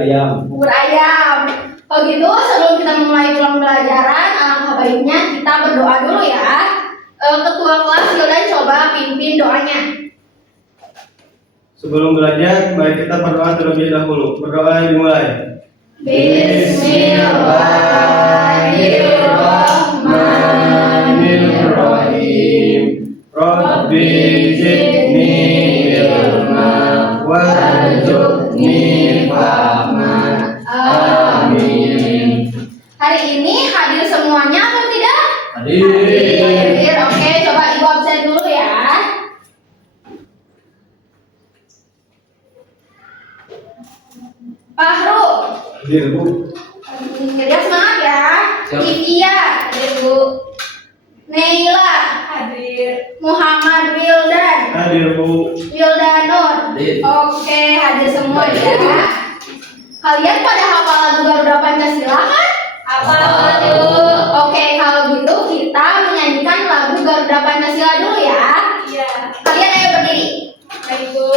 ayam. Bubur ayam. Kalau gitu sebelum kita memulai ulang pelajaran, alangkah baiknya kita berdoa dulu ya. Ketua kelas Hildan coba pimpin doanya. Sebelum belajar, mari kita berdoa terlebih dahulu. Berdoa dimulai. Bismillahirrahmanirrahim. Rabbi zidni ilma warzuqni fahma. Amin. Hari ini hadir semuanya atau tidak? Hadir. Hadir. Oke, coba Ibu absen dulu ya. Fahru. Hadir, Bu. Kerja semangat ya. Siap. Ivia. Hadir, Bu. Neila. Hadir. Muhammad Wildan. Hadir, Bu. Wildanur. Hadir. Oke, hadir semua ya. Kalian pada hafal lagu Garuda Pancasila kan? Apa itu? Oke, kalau gitu kita menyanyikan lagu Garuda Pancasila dulu ya. Iya. Kalian ayo berdiri. Baik, Bu.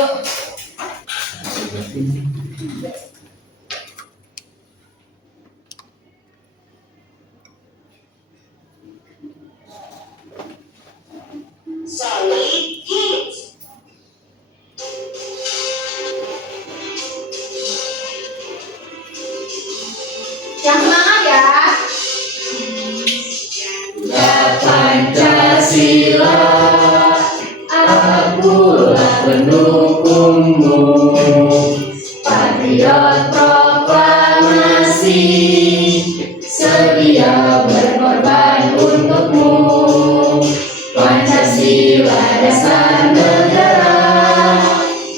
Solid hits. Yang semangat ya. Pancasila, akulah pendukungmu. Patriot proklamasi, sedia berkorban untukmu. Pancasila dasar negara,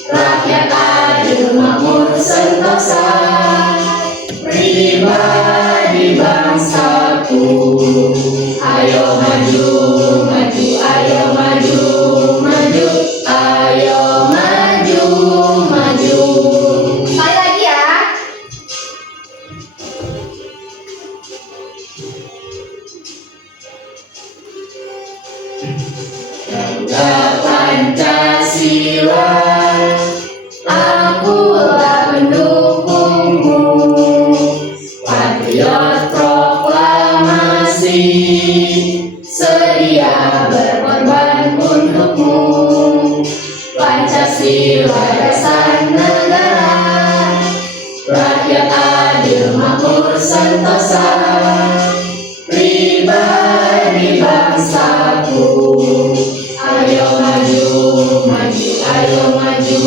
rakyat adil makmur sentosa, pribadi bangsaku. Ayo maju, maju, ayo maju, maju, ayo maju, maju. Sekali lagi ya. Garuda Pancasila, akulah pendukungmu. Patriot proklamasi, sedia berkorban untukmu. Pancasila dasar negara, rakyat adil makmur sentosa, pribadi bangsaku. Ayo maju, maju, ayo maju,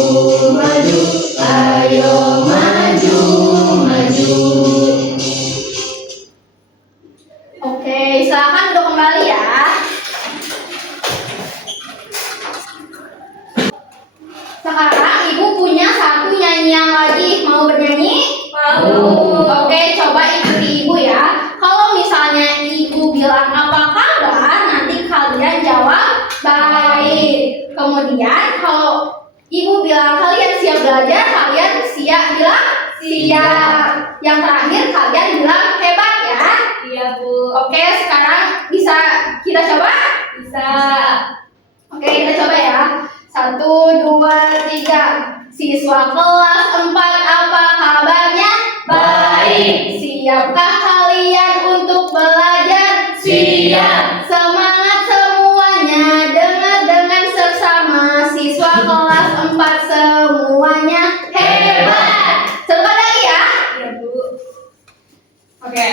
maju, ayo maju, maju. Oke, silakan duduk kembali ya. Sekarang Ibu punya satu nyanyian lagi. Mau bernyanyi? Mau. Oke, coba ikuti Ibu ya. Kalau misalnya Ibu bilang apa kabar, nanti kalian jawab baik. Kemudian kalau Ibu bilang kalian siap belajar, kalian siap bilang siap. Yang terakhir kalian bilang hebat ya. Iya, Bu. Oke, sekarang bisa kita coba? Bisa. Oke, kita coba ya. 1, 2, 3. Siswa kelas 4, apa kabarnya? Baik. Siapkah kalian untuk belajar? Siap. Semangat semuanya, dengar dengan seksama. Siswa kelas 4 semuanya hebat. Coba lagi ya. Iya, Bu. Oke.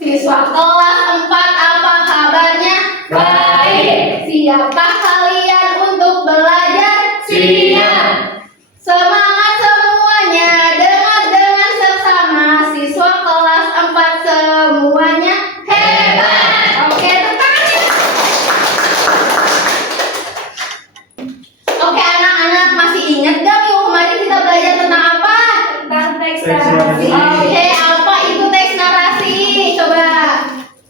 Siswa kelas 4, apa kabarnya? Baik. Siapkah kalian untuk belajar? Siap. Semangat semuanya, dengar dengan seksama. Siswa kelas 4 semuanya hebat. Oke, tepuk. Oke, anak-anak masih ingat gak minggu kemarin kita belajar tentang apa? Tentang teks Teks narasi. Oke, apa itu teks narasi? Coba.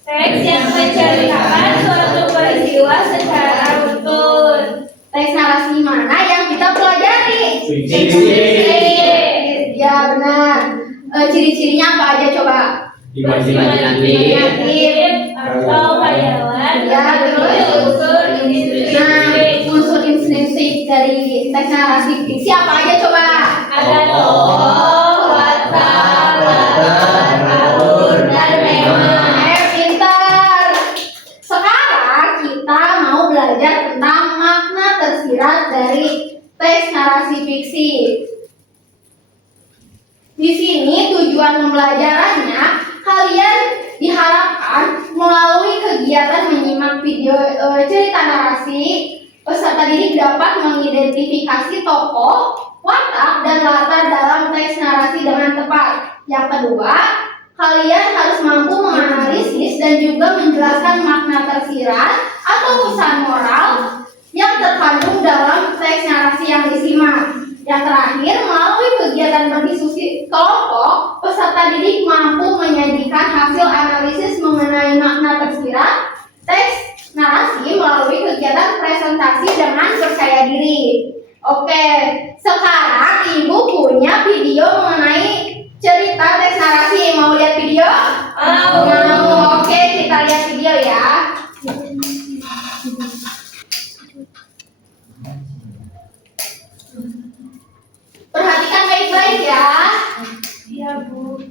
Teks yang menceritakan suatu peristiwa secara utuh. Teks narasi mana yang kita pelajari? Ciri-ciri. Ya benar. Ciri-cirinya apa aja coba? Imajinatif. Atau hayalan. Ya, terus unsur Nah, institusi. unsur instinktif dari teks narasi fiksi apa aja coba? Ada tokoh, tersirat dari teks narasi fiksi. Di sini tujuan pembelajarannya, kalian diharapkan melalui kegiatan menyimak video cerita narasi, peserta didik dapat mengidentifikasi tokoh, watak, dan latar dalam teks narasi dengan tepat. Yang kedua, kalian harus mampu menganalisis dan juga menjelaskan makna tersirat atau pesan moral yang terkandung dalam teks narasi yang disimak. Yang terakhir, melalui kegiatan berdiskusi kelompok, peserta didik mampu menyajikan hasil analisis mengenai makna tersirat teks narasi melalui kegiatan presentasi dengan percaya diri. Oke, sekarang Ibu punya video mengenai cerita teks narasi. Mau lihat video? Mau. Oke, kita lihat video ya. Perhatikan baik-baik ya. Iya, Bu.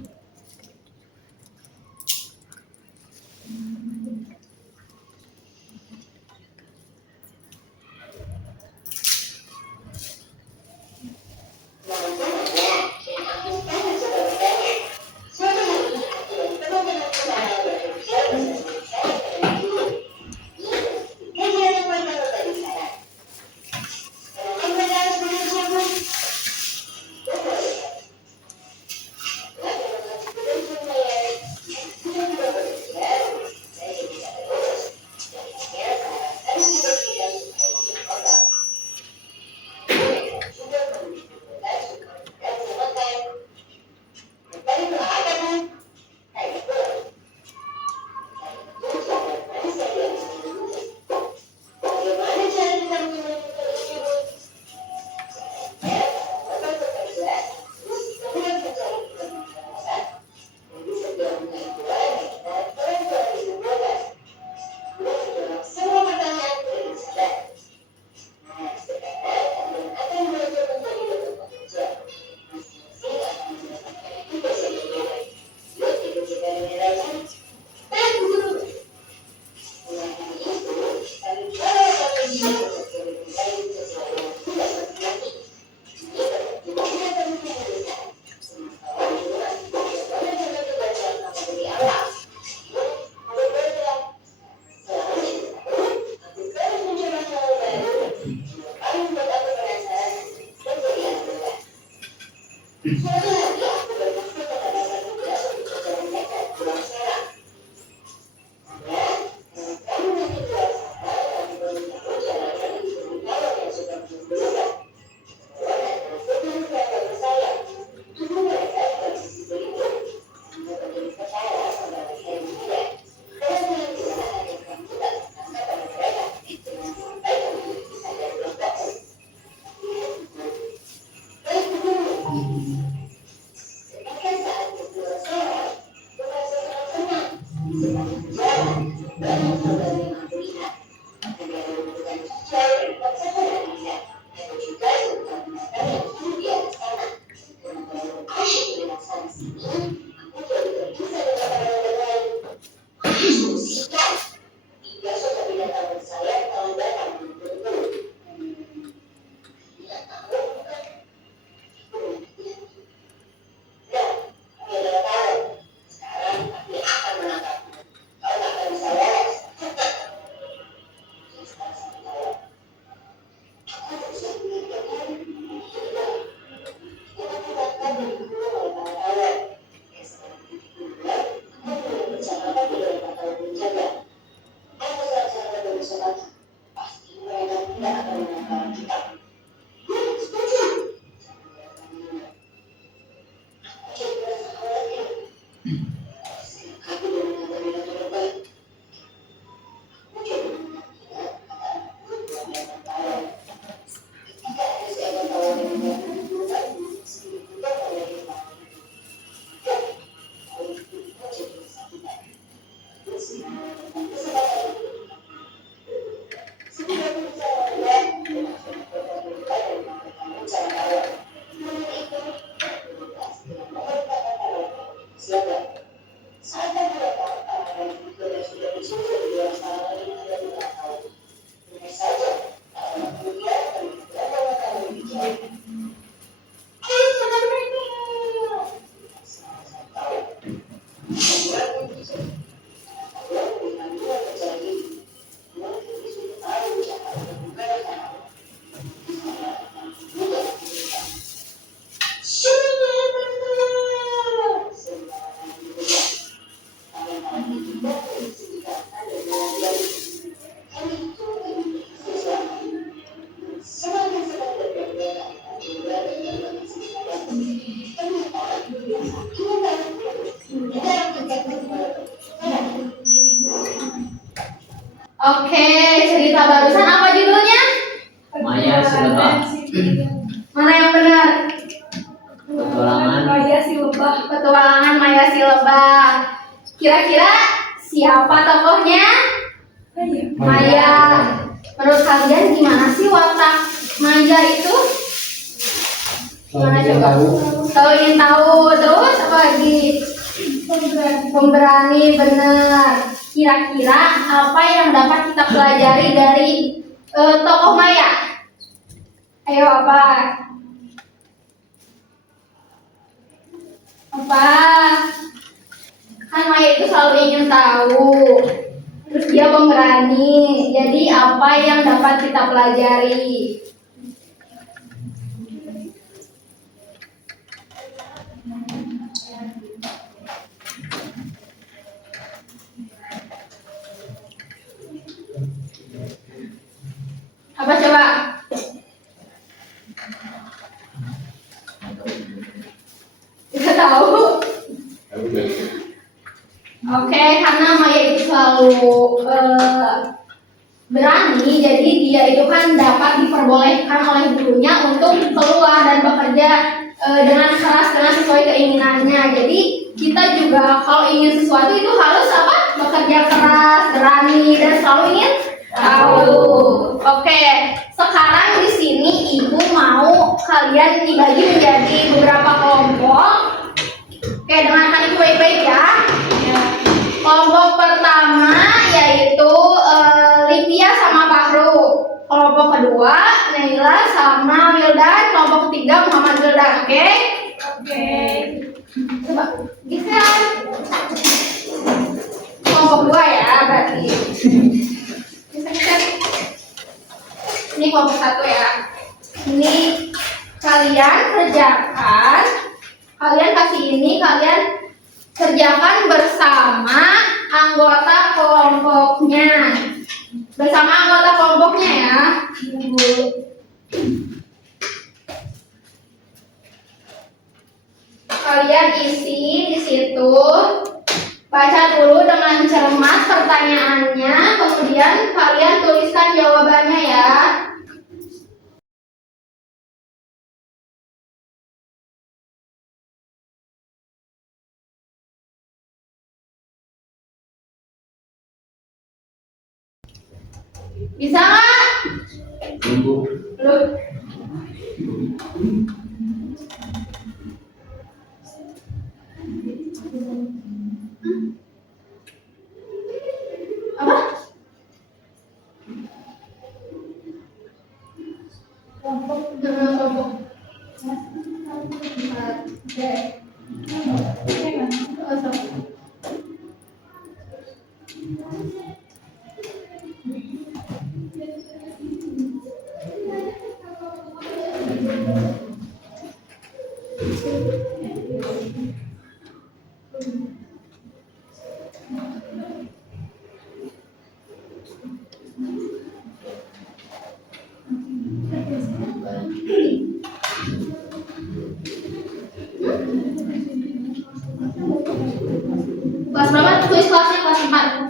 Mana yang benar? Petualangan. Maya si lebah. Petualangan Maya si lebah. Kira-kira siapa tokohnya? Maya. Menurut kalian gimana sih watak Maya itu? Gimana coba? Kalau ingin tahu, terus apa lagi? Pemberani, benar. Kira-kira apa yang dapat kita pelajari dari tokoh Maya? Ayo apa? Apa? Kan Maya itu selalu ingin tahu. Terus dia pemberani. Jadi apa yang dapat kita pelajari? Apa coba? Tidak tahu. Oke, karena Maya itu selalu berani, jadi dia itu kan dapat diperbolehkan oleh gurunya untuk keluar dan bekerja dengan keras, dengan sesuai keinginannya. Jadi kita juga kalau ingin sesuatu itu harus apa? Bekerja keras, berani, dan selalu ingin tahu. Oke, sekarang di sini ibu mau kalian dibagi menjadi beberapa kelompok. Oke, dengarkan ibu baik-baik ya. Kelompok pertama yaitu Livia sama Fahru. Kelompok kedua Naila sama Wildan. Kelompok ketiga Muhammad Wildan. Oke? Oke. Coba geser. Kelompok dua ya berarti. Geser. Ini kelompok satu ya. Ini kalian kerjakan. Kalian kasih ini kalian kerjakan bersama anggota kelompoknya. Bersama anggota kelompoknya ya. Kalian isi di situ. Baca dulu dengan cermat pertanyaannya, kemudian kalian tuliskan jawabannya ya. Bisa nggak? Belum. Apa? Kelompok. Oke. Kelas berapa? Tulis kelasnya kelas 4.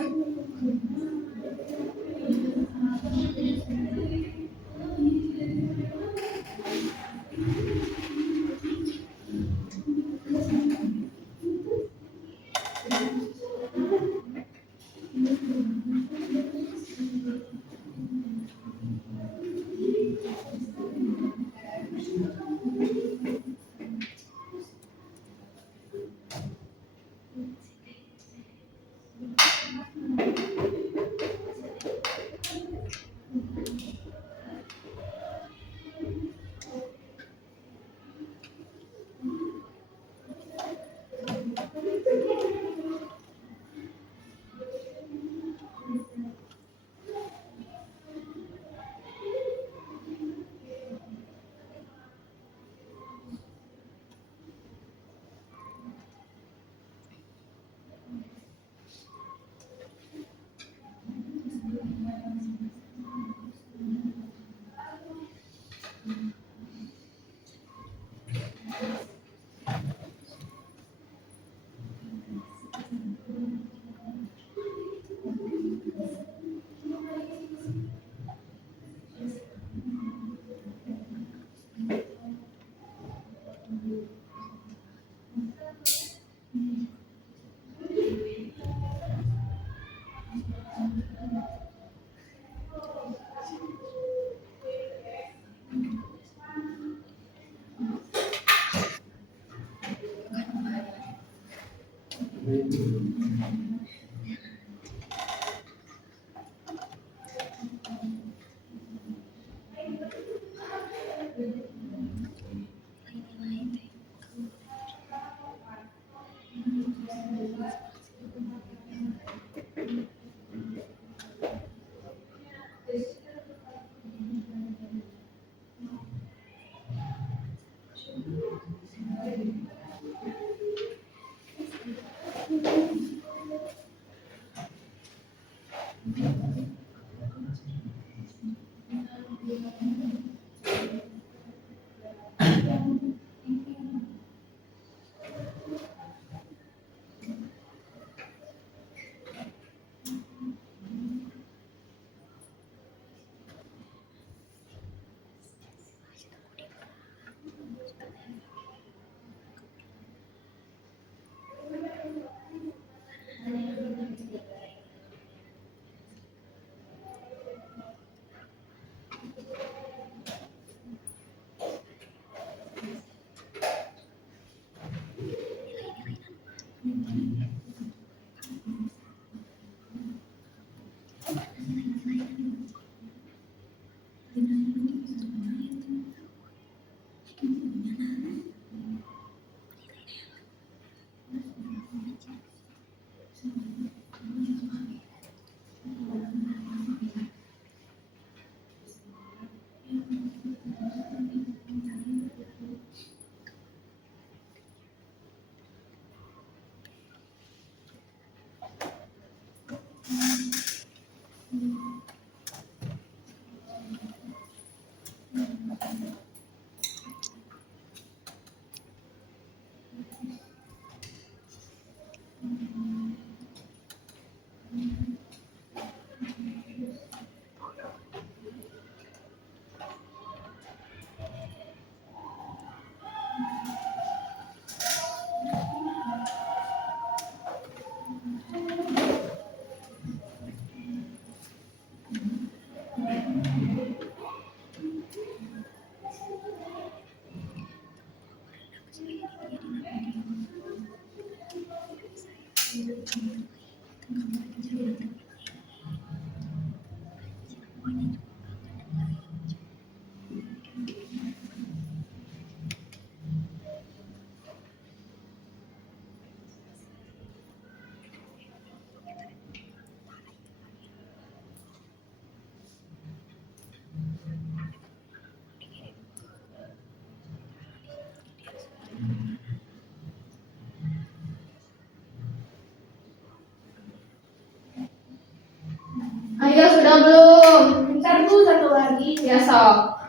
Ayo, sudah belum? Bentar Bu, satu lagi. Ya, sok.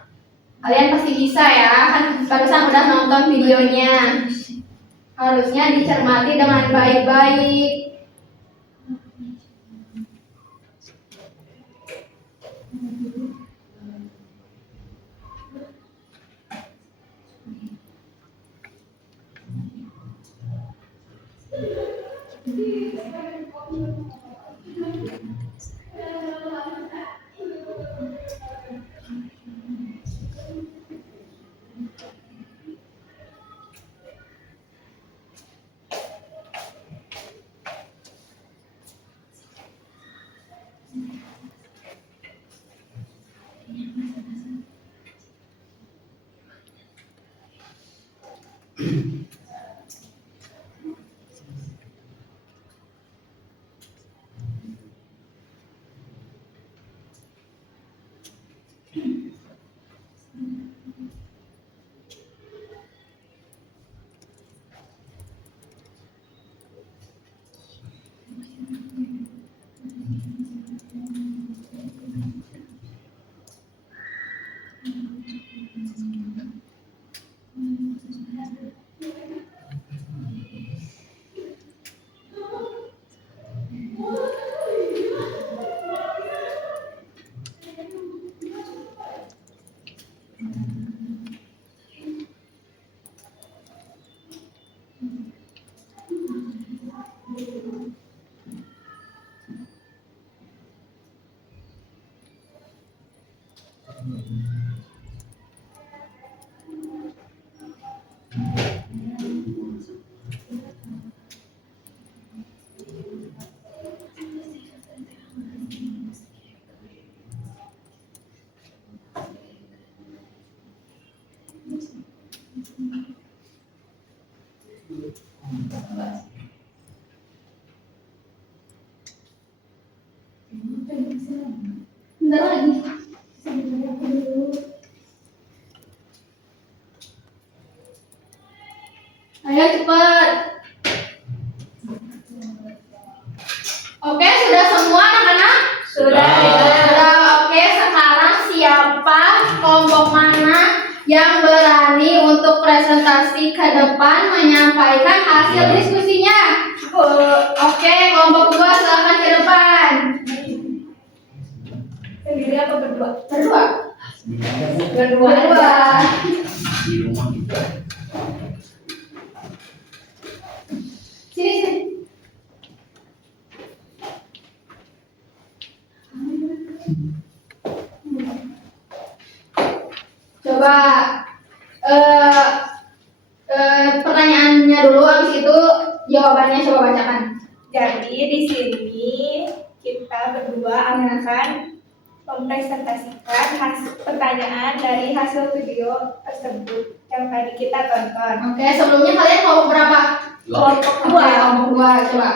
Kalian pasti bisa ya, kan barusan udah nonton videonya. Harusnya dicermati dengan baik-baik. Ayo cepet. Oke, sudah semua anak-anak? Sudah. Sudah. Oke, sekarang siapa kelompok mana yang berani untuk presentasi ke depan menyampaikan hasil diskusinya? Oke, kelompok 2 silakan ke depan. Sendiri apa berdua? Berdua. Berdua. Di rumah kita. Sini. Coba pertanyaannya dulu, habis itu jawabannya coba bacakan. Jadi di sini kita berdua akan mempresentasikan pertanyaan dari hasil video tersebut yang tadi kita tonton. Oke, sebelumnya kalian kelompok berapa? Kelompok Oke, 2. kelompok 2, coba.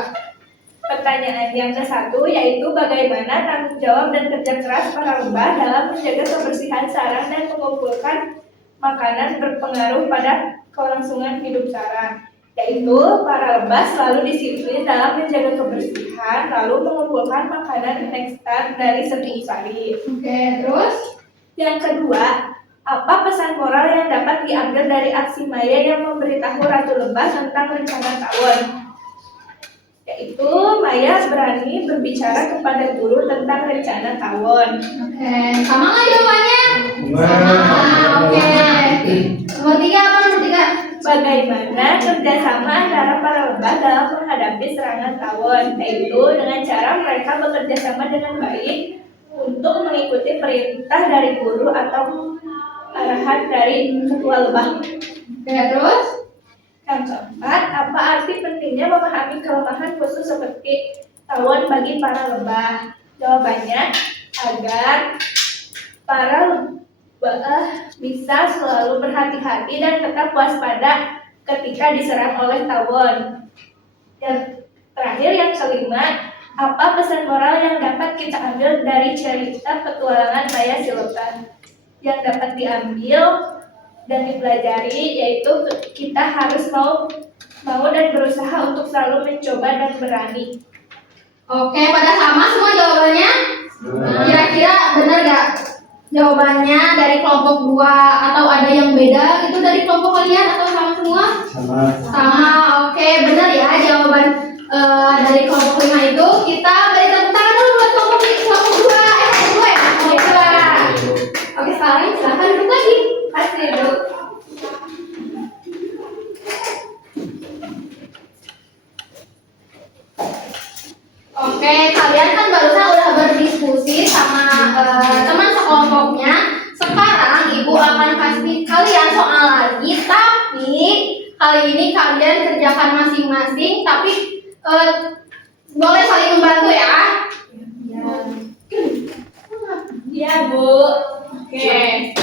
Pertanyaan yang ke-1 yaitu bagaimana tanggung jawab dan kerja keras para lebah dalam menjaga kebersihan sarang dan mengumpulkan makanan berpengaruh pada kelangsungan hidup sarang. Yaitu para lebah selalu disiplin dalam menjaga kebersihan lalu mengumpulkan makanan nektar dari setiap sari. Oke, terus? Yang kedua, apa pesan moral yang dapat diambil dari aksi Maya yang memberitahu Ratu Lebah tentang rencana tawon? Yaitu Maya berani berbicara kepada guru tentang rencana tawon. Oke, sama nggak jawabannya? Sama. Oke. Nomor 3 apa nomor 3? Bagaimana kerjasama antara para lebah dalam menghadapi serangan tawon? Yaitu dengan cara mereka bekerja sama dengan baik untuk mengikuti perintah dari guru atau arahan dari ketua lebah. Oke, terus? Yang keempat, apa arti pentingnya memahami kelemahan khusus seperti tawon bagi para lebah? Jawabannya, agar para lebah bisa selalu berhati-hati dan tetap waspada ketika diserang oleh tawon. Yang terakhir, yang kelima, apa pesan moral yang dapat kita ambil dari cerita petualangan Maya Silokan? Yang dapat diambil dan dipelajari yaitu kita harus mau dan berusaha untuk selalu mencoba dan berani. Oke, pada sama semua jawabannya? Kira-kira benar nggak jawabannya dari kelompok 2 atau ada yang beda itu dari kelompok kalian atau sama semua? Sama. Sama. Oke, benar ya jawaban dari kelompok 5 itu. Kita beri tepuk tangan dulu buat kelompok 2. Kelompok 2 ya? Kelompok 2. Oke, sekarang silakan duduk lagi. Kasih dulu. Oke, kalian kan barusan udah berdiskusi sama teman sekelompoknya. Sekarang ibu akan kasih kalian soal lagi, tapi kali ini kalian kerjakan masing-masing, tapi boleh saling membantu ya. Iya, Bu. Oke.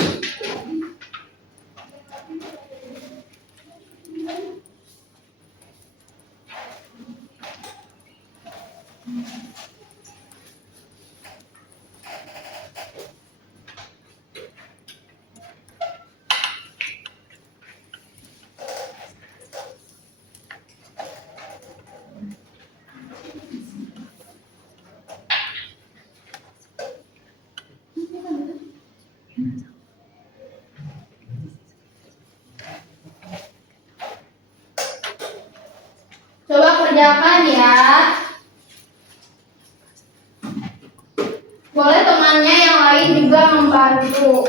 Coba kerjakan ya. Boleh temannya yang lain juga membantu.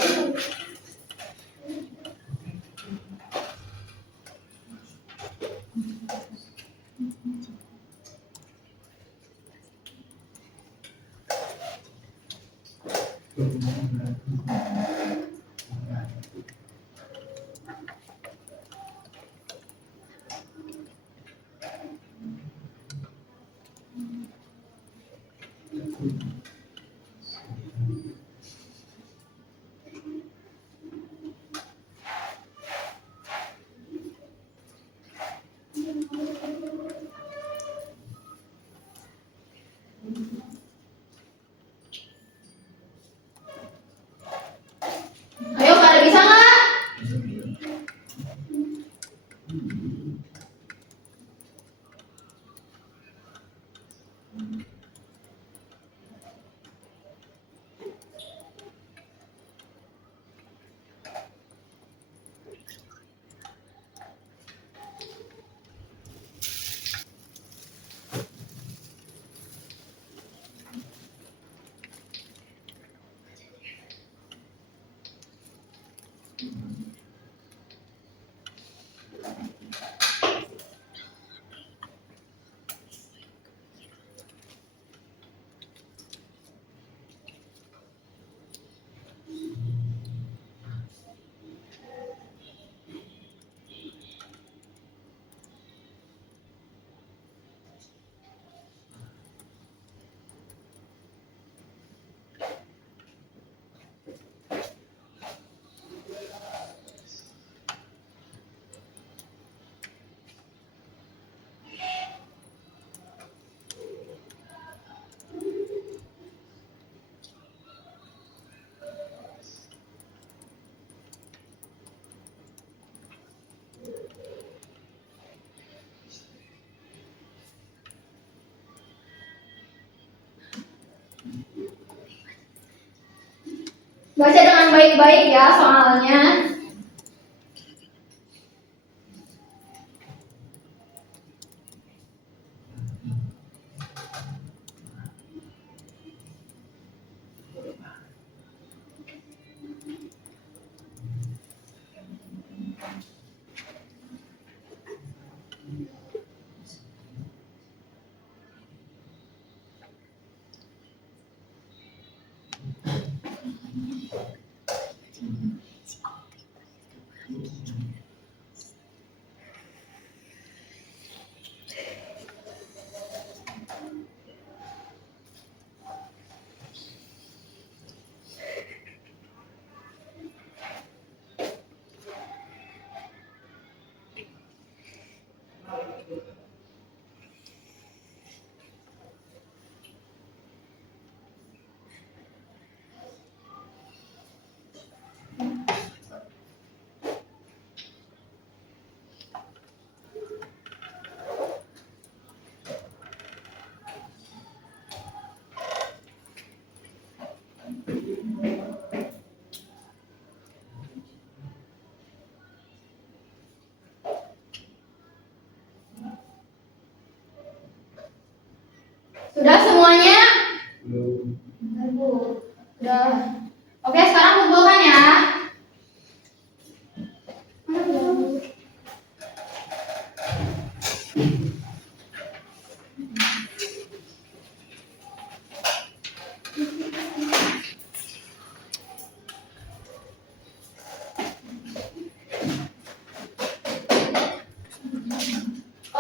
Baca dengan baik-baik ya soalnya. Sudah semuanya? Sudah. Oke, sekarang kumpulkan ya.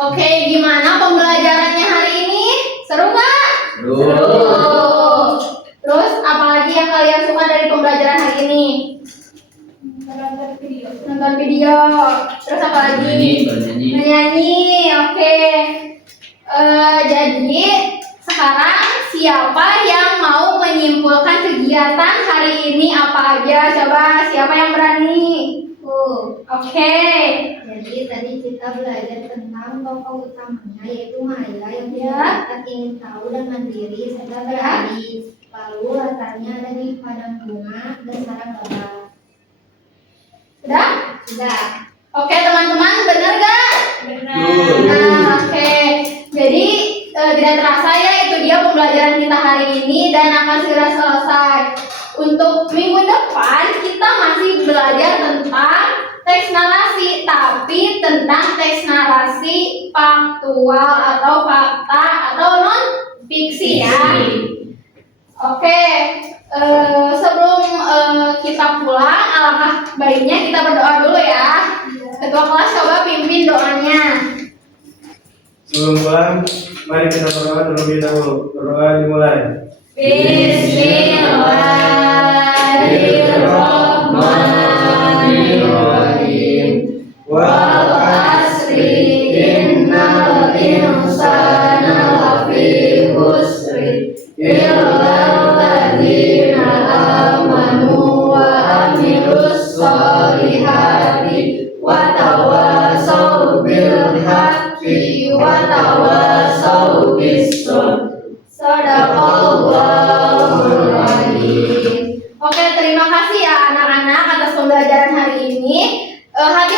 Oke, gimana pembelajarannya hari ini? Seru nggak? Seru. Terus apalagi yang kalian suka dari pembelajaran hari ini? Nonton video. Nonton video. Terus apa lagi? Menyanyi. Oke. Jadi sekarang siapa yang mau menyimpulkan kegiatan hari ini apa aja? Coba siapa yang berani? Oke. Jadi tadi kita belajar tentang tokoh utamanya yaitu Maya yang Ya. kita ingin tahu dan mandiri serta berani. Lalu latarnya ada di padang bunga dan sarang lebah. Sudah? Sudah. Oke teman-teman, benar gak? Benar. Nah, oke. Jadi tidak terasa ya itu dia pembelajaran kita hari ini dan akan segera selesai. Untuk minggu depan kita masih belajar tentang teks narasi, tapi tentang teks narasi faktual atau fakta atau non fiksi ya. Oke, sebelum kita pulang, alangkah baiknya kita berdoa dulu ya. Ketua kelas coba pimpin doanya. Sebelum pulang, mari kita berdoa terlebih dahulu. Berdoa dimulai. Bismillahirrahmanirrahim. Wal asri innal insana lafi khusri illa alladzina amanu wa amilus solihati wa tawasaw bil haqqi wa tawasaw bis sabr. Sadaqallahul adzim. Oke, terima kasih ya anak-anak atas pembelajaran hari ini. Hati